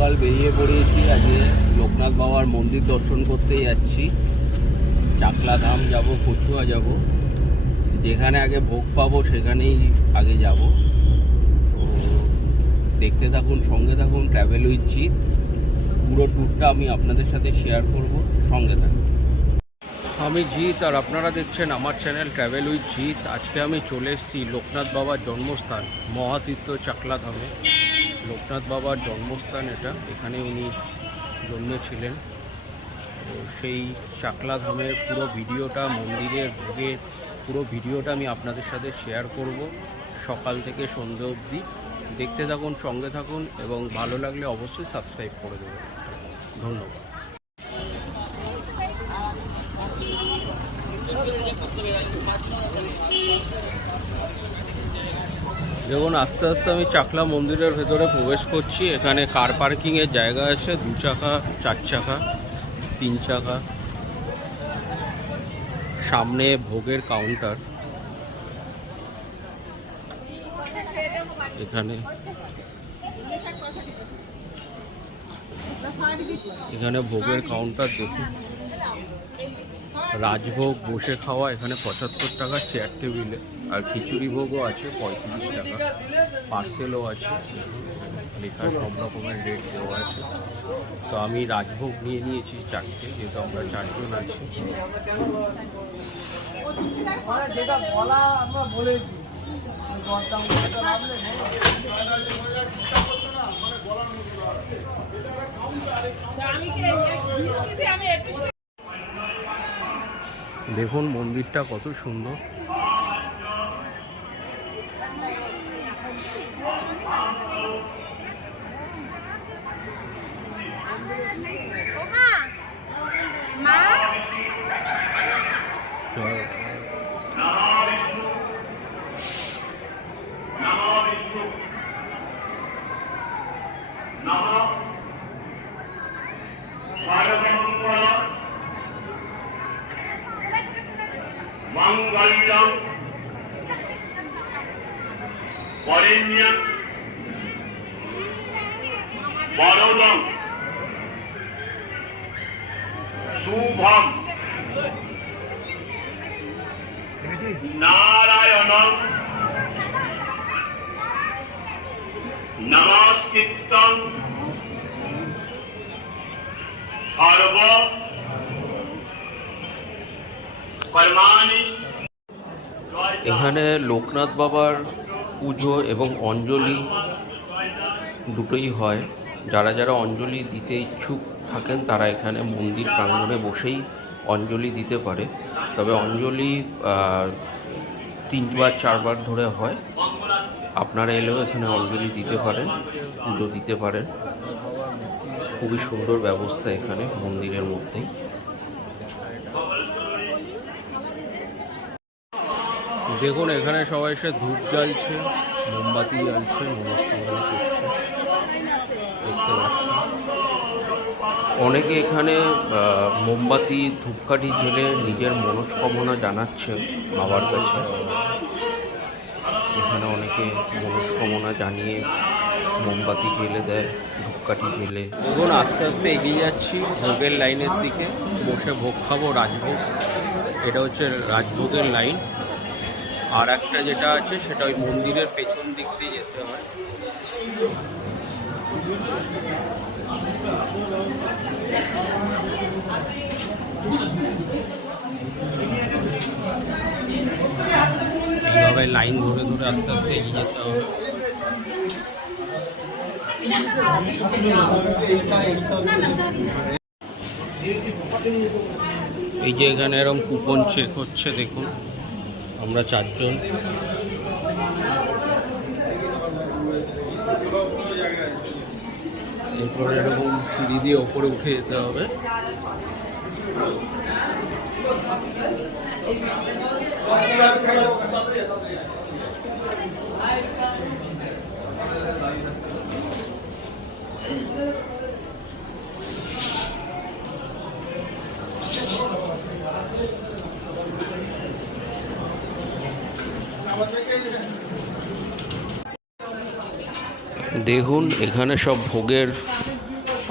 সকাল বেরিয়ে পড়েছি। আজকে লোকনাথ বাবার মন্দির দর্শন করতে যাচ্ছি। চাকলা ধাম যাব, কচুয়া যাব, যেখানে আগে ভোগ পাবো সেখানেই আগে যাব। তো দেখতে থাকুন, সঙ্গে থাকুন। ট্রাভেল উইথ জিৎ, পুরো ট্যুরটা আমি আপনাদের সাথে শেয়ার করব, সঙ্গে থাকুন। আমি জিৎ আর আপনারা দেখছেন আমার চ্যানেল ট্রাভেল উইথ জিৎ। আজকে আমি চলে এসেছি লোকনাথ বাবার জন্মস্থান মহাতীর্থ চাকলা ধামে। লোকনাথ বাবার জন্মস্থান এটা, এখানে উনি জন্মেছিলেন। তো সেই চাকলা ধামের পুরো ভিডিওটা, মন্দিরের ভোগের পুরো ভিডিওটা আমি আপনাদের সাথে শেয়ার করব, সকাল থেকে সন্ধ্যে অবধি। দেখতে থাকুন, সঙ্গে থাকুন, এবং ভালো লাগলে অবশ্যই সাবস্ক্রাইব করে দেবেন। ধন্যবাদ। দেখুন, আস্তে আস্তে আমি চাকলা মন্দিরের ভেতরে প্রবেশ করছি। এখানে কার পার্কিংয়ের জায়গা আছে, 2 চাকা, 4 চাকা, 3 চাকা। সামনে ভোগের কাউন্টার। এখানে ভোগের কাউন্টার দেখুন। রাজভোগ বসে খাওয়া এখানে 75 টাকা চেয়ার টেবিলে, আর খিচুড়ি ভোগও আছে 35 টাকা, পার্সেলও আছে, লেখা সব রকমের রেট দেওয়া আছে। তো আমি রাজভোগ নিয়ে নিয়েছি 4টে, যেহেতু আমরা 4 জন আছি। দেখুন মন্দিরটা কত সুন্দর। মঙ্গলম বরেণ্যম বরদম শুভম নারায়ণং নমস্কৃত্যং সর্ব কর্মাণি। এখানে লোকনাথ বাবার পুজো এবং অঞ্জলি দুটোই হয়। যারা যারা অঞ্জলি দিতে ইচ্ছুক থাকেন তারা এখানে মন্দির প্রাঙ্গণে বসেই অঞ্জলি দিতে পারে। তবে অঞ্জলি 3বার 4বার ধরে হয়। আপনারা এলেও এখানে অঞ্জলি দিতে পারেন, পুজো দিতে পারেন। খুবই সুন্দর ব্যবস্থা এখানে মন্দিরের মধ্যেই। দেখুন, এখানে সবাই এসে ধূপ জ্বালছে, মোমবাতি জ্বালছে, মনস্কামনা করছে, দেখতে পাচ্ছি। অনেকে এখানে মোমবাতি ধূপকাঠি জ্বেলে নিজের মনস্কামনা জানাচ্ছে বাবার কাছে। এখানে অনেকে মনস্কামনা জানিয়ে মোমবাতি জ্বেলে দেয়, ধূপকাঠি জ্বেলে। দেখুন, আস্তে আস্তে এগিয়ে যাচ্ছি ভোগের লাইনের দিকে। বসে ভোগ খাবো, রাজভোগ। এটা হচ্ছে রাজভোগের লাইন। আর একটা যেটা আছে সেটা ওই মন্দিরের পেছন দিক দিয়ে যেতে হয়। এইভাবে লাইন ধরে ধরে আস্তে আস্তে এগিয়ে যেতে হবে। এই যে এখানে এরকম কুপন চেক হচ্ছে, দেখুন আমরা 4 জন। এরপরে এরকম সিঁড়ি দিয়ে ওপরে উঠে যেতে হবে। দেখুন এখানে সব ভোগের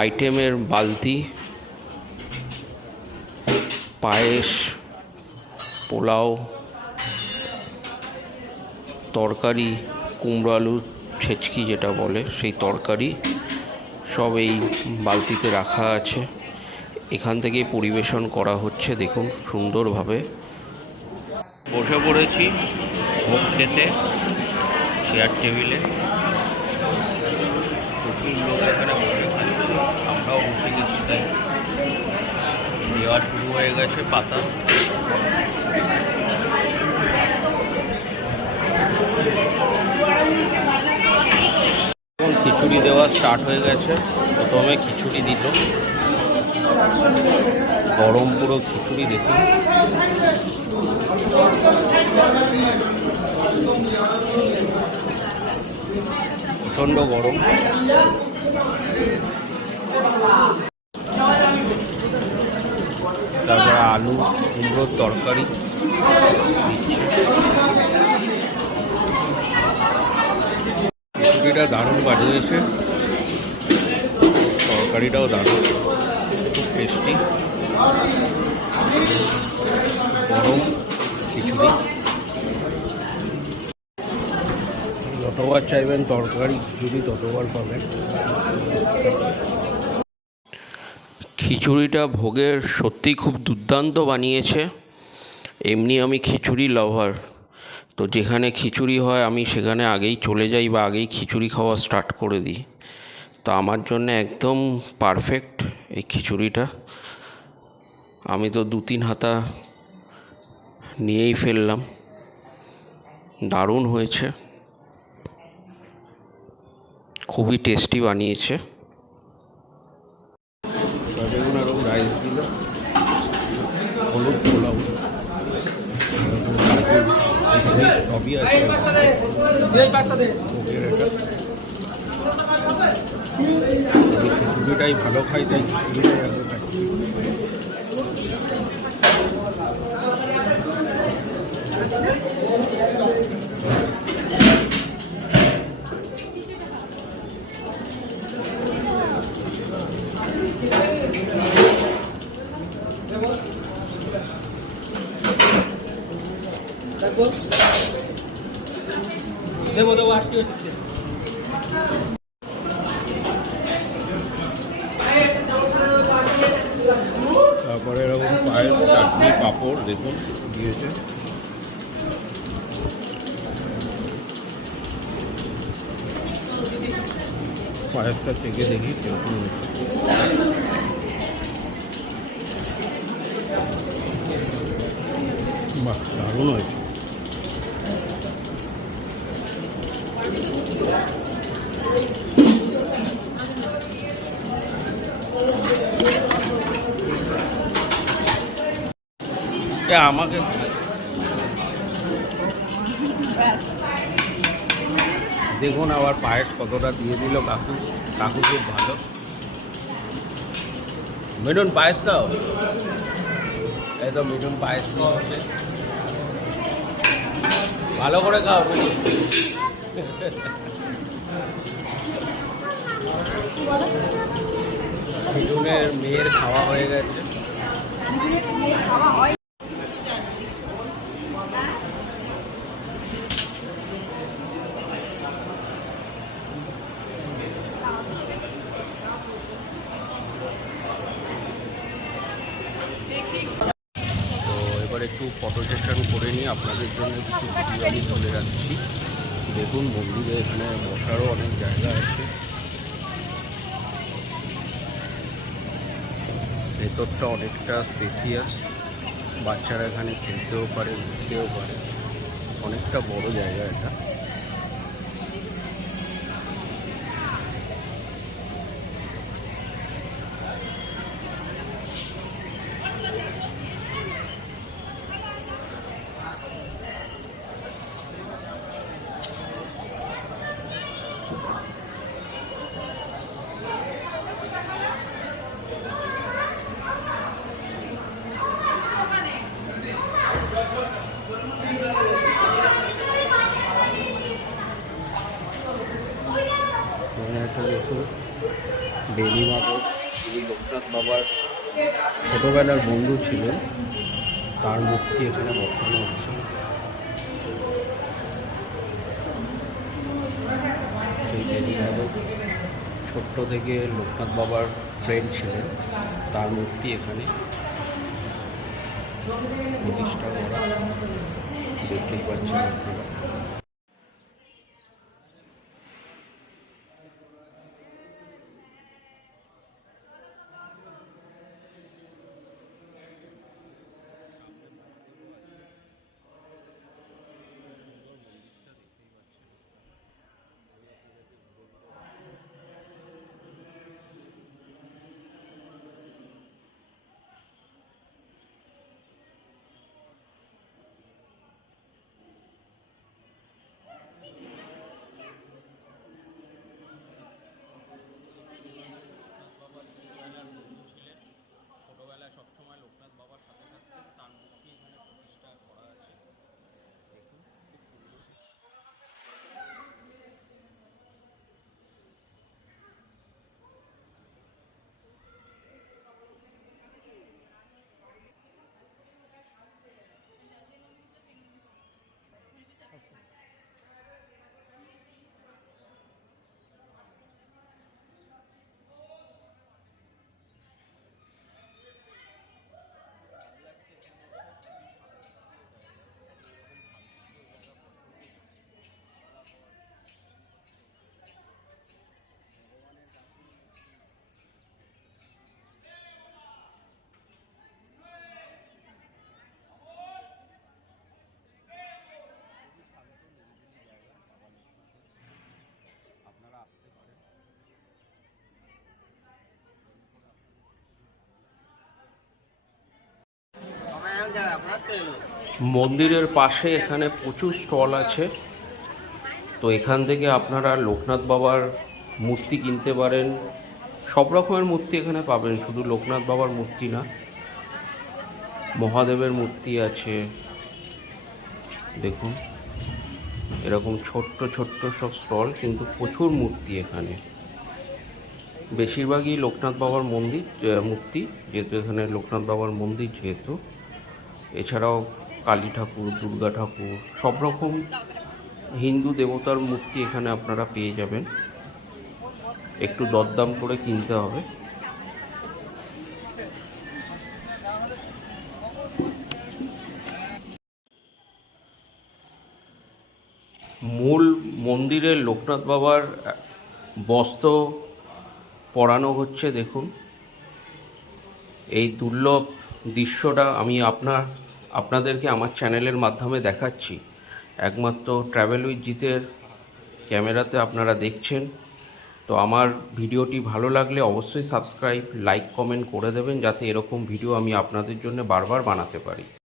আইটেমের বালতি, পায়েস, পোলাও, তরকারি, কুমড়ো আলুর ছেচকি যেটা বলে সেই তরকারি সব এই বালতিতে রাখা আছে। এখান থেকে পরিবেশন করা হচ্ছে, দেখুন সুন্দরভাবে। বসে পড়েছি ভোগ খেতে চেয়ার টেবিলে, প্রচুর লোক এখানে বসে খাচ্ছে, আমরাও বসে গেছি, তাই দেওয়া শুরু হয়ে গেছে পাতা। এখন খিচুড়ি দেওয়া স্টার্ট হয়ে গেছে। প্রথমে খিচুড়ি দিল, গরম পুরো খিচুড়ি, দেখুন প্রচণ্ড গরম। তারপরে আলু কুমড়োর তরকারি দিচ্ছে। খিচুড়িটা দারুণ বানিয়েছে, তরকারিটাও দারুণ, খুব টেস্টি। গরম খিচুড়ি, যতবার চাইবেন তরকারি খিচুড়ি ততবার পাবেন। খিচুড়িটা ভোগের সত্যি খুব দুর্দান্ত বানিয়েছে। এমনি আমি খিচুড়ি লাভার, তো যেখানে খিচুড়ি হয় আমি সেখানে আগেই চলে যাই বা আগেই খিচুড়ি খাওয়া স্টার্ট করে দিই। তো আমার জন্য একদম পারফেক্ট এই খিচুড়িটা। আমি তো 2-3 হাতা নিয়েই ফেললাম, দারুণ হয়েছে, খুবই টেস্টি বানিয়েছে। দেখুন আরও রাইস দিল, হলুদ পোলাও সবই আছে। খিচুড়িটাই ভালো খাই, তাই খিচুড়িটাই আগে খাচ্ছি। তারপরে এরকম পায়েস, চাটনি, পাঁপড় দেখুন দিয়েছে। পায়েসটা থেকে দেখি কিরকম হয়েছে। বাহ, দারুণ হয়েছে। আমাকে দেখুন আবার পায়েস কতটা দিয়ে দিল কাকু। কাকু খুব ভালো। মিঠুন পায়েস দাও, এই তো মিঠুন পায়েস দেওয়া হচ্ছে, ভালো করে খাও। মিঠুনের মেয়ের খাওয়া হয়ে গেছে। তো এবার একটু ফটো সেশন করে নিয়ে আপনাদের জন্য কিছু ভিডিও আমি চলে যাচ্ছি। দেখুন মন্দিরে এখানে বসারও অনেক জায়গা আছে, ভেতরটা অনেকটা স্পেসিয়াস, বাচ্চারা এখানে খেলতেও পারে, ঘুরতেও পারে, অনেকটা বড় জায়গা এটা। একটা দেখুন বেলি মাছ বাবার ছোটবেলার বন্ধু ছিলেন, তার মূর্তি এখানে বসানো হচ্ছে। সেই বেনি যাদব ছোট্ট থেকে লোকনাথ বাবার ফ্রেন্ড ছিলেন, তার মূর্তি এখানে প্রতিষ্ঠা করা, দেখতেই পাচ্ছেন আপনারা। ছোটবেলায় সবসময় লোকনাথ বাবার সাথে থাকতেন, তার মূর্তি এখানে প্রতিষ্ঠা করা আছে। দেখুন খুব সুন্দর। আপনারা আসতে পারেন। মন্দিরের পাশে এখানে প্রচুর স্টল আছে, তো এখান থেকে আপনারা লোকনাথ বাবার মূর্তি কিনতে পারেন। সব রকমের মূর্তি এখানে পাবেন, শুধু লোকনাথ বাবার মূর্তি না, মহাদেবের মূর্তি আছে। দেখুন এরকম ছোট্ট ছোট্ট সব স্টল, কিন্তু প্রচুর মূর্তি এখানে। বেশিরভাগই লোকনাথ বাবার মন্দির মূর্তি, যেহেতু এখানে লোকনাথ বাবার মন্দির যেহেতু। এছাড়াও কালী ঠাকুর, দুর্গা ঠাকুর, সব রকম হিন্দু দেবতার মূর্তি এখানে আপনারা পেয়ে যাবেন। একটু দরদাম করে কিনতে হবে। মূল মন্দিরের লোকনাথ বাবার বস্ত্র পরানো হচ্ছে। দেখুন এই দুর্লভ দৃশ্যটা আমি আপনাদেরকে আমার চ্যানেলের মাধ্যমে দেখাচ্ছি। একমাত্র ট্র্যাভেল উইথ জিতের ক্যামেরাতে আপনারা দেখছেন। তো আমার ভিডিওটি ভালো লাগলে অবশ্যই সাবস্ক্রাইব, লাইক, কমেন্ট করে দেবেন, যাতে এরকম ভিডিও আমি আপনাদের জন্য বারবার বানাতে পারি।